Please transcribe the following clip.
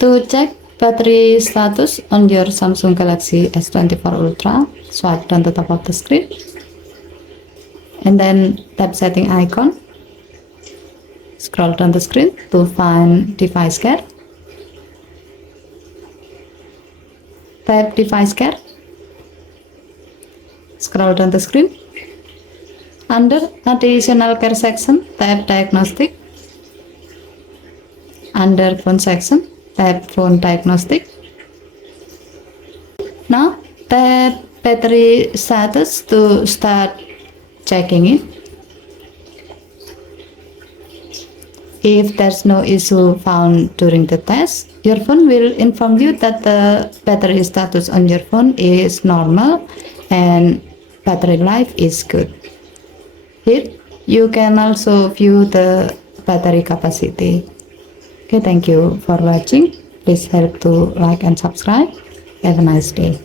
To check battery status on your Samsung Galaxy S24 Ultra, swipe down the top of the screen and then tap setting icon. Scroll down the screen to find device care. Tap device care. Scroll down the screen. Under additional care section, tap diagnostic. Under phone section, tap phone diagnostic. Now tap battery status to start checking it. If there's no issue found during the test, your phone will inform you that the battery status on your phone is normal and battery life is good. Here, you can also view the battery capacity. Okay, thank you for watching. Please help to like and subscribe. Have a nice day.